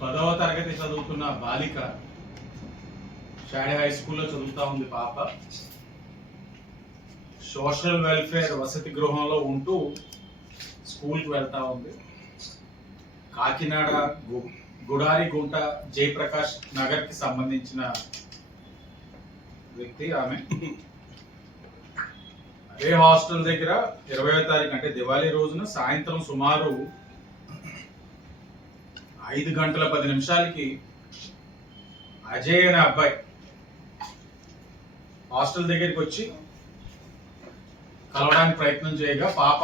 పదవ తరగతి చదువుతున్న బాలిక షాడే హై స్కూల్లో చదువుతా ఉంది పాప. సోషల్ వెల్ఫేర్ వసతి గృహంలో ఉంటూ స్కూల్కి వెళ్తా ఉంది. కాకినాడ గుడారి గుంట జయప్రకాష్ నగర్కి సంబంధించిన వ్యక్తి ఆమె. అదే హాస్టల్ దగ్గర ఇరవయో తారీఖు అంటే దివాళీ రోజున సాయంత్రం సుమారు ఐదు గంటల పది నిమిషాలకి అజయ్ అనే అబ్బాయి హాస్టల్ దగ్గరికి వచ్చి కలవడానికి ప్రయత్నం చేయగా పాప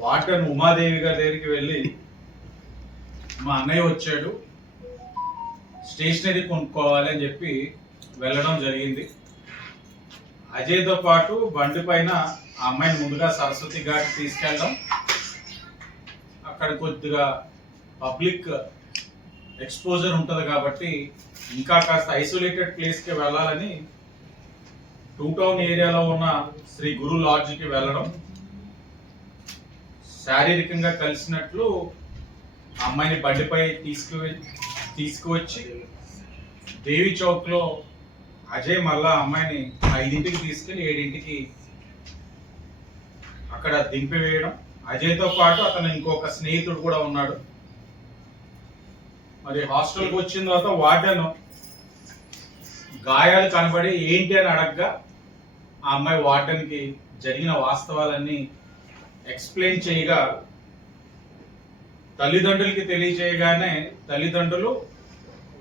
వాటర్ ఉమాదేవి గారి దగ్గరికి వెళ్ళి మా అన్నయ్య వచ్చాడు స్టేషనరీ కొనుక్కోవాలి అని చెప్పి వెళ్ళడం జరిగింది. అజయ్తో పాటు బండి పైన ఆ అమ్మాయిని ముందుగా సరస్వతి ఘాట్ తీసుకెళ్ళడం అక్కడ కొద్దిగా పబ్లిక్ ఎక్స్పోజర్ ఉంటుంది కాబట్టి ఇంకా కాస్త ఐసోలేటెడ్ ప్లేస్కి వెళ్ళాలని టూ టౌన్ ఏరియాలో ఉన్న శ్రీ గురు లాడ్జ్కి వెళ్ళడం శారీరకంగా కలిసినట్లు అమ్మాయిని బండిపై తీసుకు తీసుకువచ్చి దేవి చౌక్లో అజయ్ మళ్ళా అమ్మాయిని ఐదింటికి తీసుకెళ్ళి ఏడింటికి అక్కడ దింపి వేయడం అజయ్తో పాటు అతను ఇంకొక స్నేహితుడు కూడా ఉన్నాడు. మరి హాస్టల్కి వచ్చిన తర్వాత వార్డెన్ గాయాలు కనబడి ఏంటి అని అడగగా ఆ అమ్మాయి వార్డెన్కి జరిగిన వాస్తవాలన్నీ ఎక్స్ప్లెయిన్ చేయగా తల్లిదండ్రులకి తెలియజేయగానే తల్లిదండ్రులు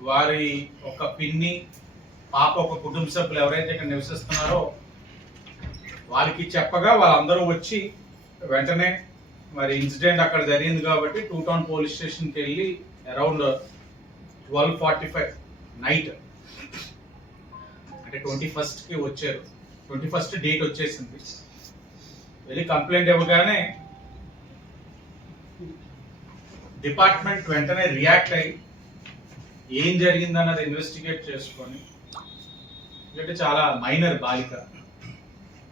వారి ఒక పిన్ని పాప ఒక కుటుంబ సభ్యులు ఎవరైతే ఇక్కడ నివసిస్తున్నారో వాళ్ళకి చెప్పగా వాళ్ళందరూ వచ్చి వెంటనే మరి ఇన్సిడెంట్ అక్కడ జరిగింది కాబట్టి టూ టౌన్ పోలీస్ స్టేషన్కి వెళ్ళి around twelve forty five night అంటే ట్వంటీ ఫస్ట్కి వచ్చారు. ట్వంటీ ఫస్ట్ డేట్ వచ్చేసింది. వెళ్ళి కంప్లైంట్ ఇవ్వగానే డిపార్ట్మెంట్ వెంటనే రియాక్ట్ అయ్యి ఏం జరిగిందన్నది ఇన్వెస్టిగేట్ చేసుకొని ఎందుకంటే చాలా మైనర్ బాలిక.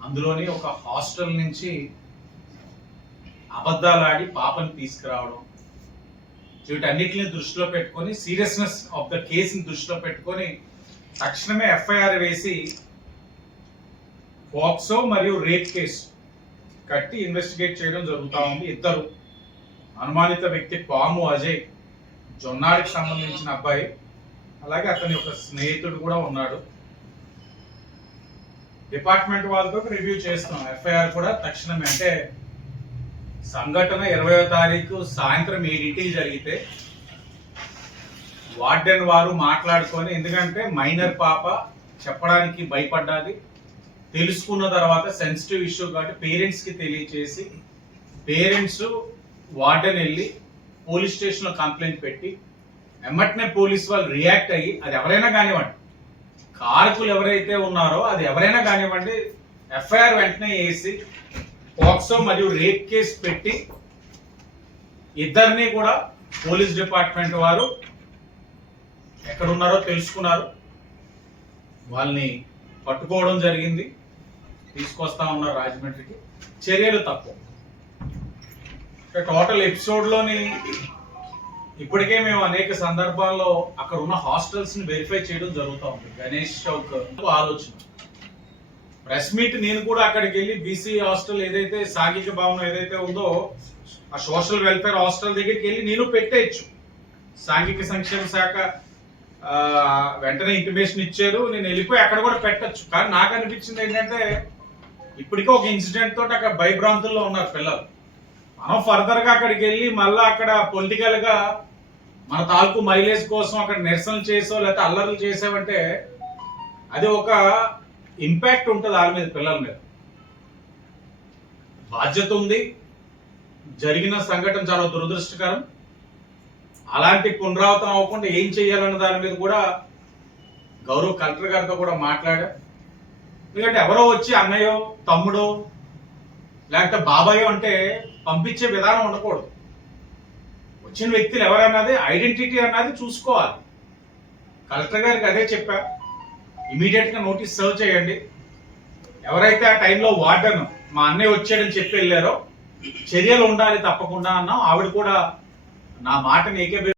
అందులోని ఒక హాస్టల్ నుంచి అబద్ధాలు ఆడి పాపని తీసుకురావడం వీటన్నిటిని దృష్టిలో పెట్టుకొని సీరియస్నెస్ ఆఫ్ ద కేసుని దృష్టిలో పెట్టుకొని తక్షణమే ఎఫ్ఐఆర్ వేసి పాక్సో మరియు రేప్ కేసు కట్టి ఇన్వెస్టిగేట్ చేయడం జరుగుతా ఉంది. ఇద్దరు అనుమానిత వ్యక్తి పాము అజయ్ జొన్నాడికి సంబంధించిన అబ్బాయి అలాగే అతని యొక్క స్నేహితుడు కూడా ఉన్నాడు. డిపార్ట్మెంట్ వాళ్ళతో రివ్యూ చేస్తున్నాం. ఎఫ్ఐఆర్ కూడా తక్షణమే అంటే సంఘటన ఇరవయో తారీఖు సాయంత్రం ఏడింటికి జరిగితే వార్డెన్ వారు మాట్లాడుకొని ఎందుకంటే మైనర్ పాప చెప్పడానికి భయపడ్డాది. తెలుసుకున్న తర్వాత సెన్సిటివ్ ఇష్యూ కాబట్టి పేరెంట్స్కి తెలియచేసి పేరెంట్స్ వార్డెన్ వెళ్ళి పోలీస్ స్టేషన్లో కంప్లైంట్ పెట్టి వెంబటనే పోలీస్ వాళ్ళు రియాక్ట్ అయ్యి అది ఎవరైనా కానివ్వండి కారకులు ఎవరైతే ఉన్నారో అది ఎవరైనా కానివ్వండి ఎఫ్ఐఆర్ వెంటనే వేసి పాక్సో మరియు రేప్ కేసు పెట్టి ఇద్దరిని కూడా పోలీస్ డిపార్ట్మెంట్ వారు ఎక్కడ ఉన్నారో తెలుసుకున్నారు. వాళ్ళని పట్టుకోవడం జరిగింది. తీసుకొస్తా ఉన్నారు రాజమండ్రికి. చర్యలు తక్కువ టోటల్ ఎపిసోడ్లోని ఇప్పటికే మేము అనేక సందర్భాల్లో అక్కడ ఉన్న హాస్టల్స్ని వెరిఫై చేయడం జరుగుతూ ఉంది. గణేష్ చౌక్ ఆలోచన. ప్రెస్ మీట్ నేను కూడా అక్కడికి వెళ్ళి బీసీ హాస్టల్ ఏదైతే సాంఘిక భవనం ఏదైతే ఉందో ఆ సోషల్ వెల్ఫేర్ హాస్టల్ దగ్గరికి వెళ్ళి నేను పెట్టేయచ్చు. సాంఘిక సంక్షేమ శాఖ వెంటనే ఇంటిమేషన్ ఇచ్చారు. నేను వెళ్ళిపోయి అక్కడ కూడా పెట్టచ్చు. కానీ నాకు అనిపించింది ఏంటంటే ఇప్పటికే ఒక ఇన్సిడెంట్ తోటి అక్కడ భయభ్రాంతుల్లో ఉన్నారు పిల్లలు. మనం ఫర్దర్గా అక్కడికి వెళ్ళి మళ్ళీ అక్కడ పొలిటికల్గా మన తాలూకు మైలేజ్ కోసం అక్కడ నిరసనలు చేసావు లేకపోతే అల్లర్లు చేసావంటే అది ఒక ఇంపాక్ట్ ఉంటుంది వాళ్ళ మీద పిల్లల మీద. బాధ్యత ఉంది. జరిగిన సంఘటన చాలా దురదృష్టకరం. అలాంటి పునరావృతం అవ్వకుండా ఏం చేయాలన్న దాని మీద కూడా గౌరవ్ కలెక్టర్ గారితో కూడా మాట్లాడా. ఎందుకంటే ఎవరో వచ్చి అన్నయ్యో తమ్ముడో లేకపోతే బాబాయ్ అంటే పంపించే విధానం ఉండకూడదు. వచ్చిన వ్యక్తులు ఎవరన్నది ఐడెంటిటీ అన్నది చూసుకోవాలి. కలెక్టర్ గారికి అదే చెప్పా. ఇమీడియట్గా నోటీస్ సర్వ్ చేయండి. ఎవరైతే ఆ టైంలో వార్డన్ మా అన్నయ్య వచ్చాడని చెప్పి వెళ్ళారో చర్యలు ఉండాలి తప్పకుండా అన్నాం. ఆవిడ కూడా నా మాటని ఏకే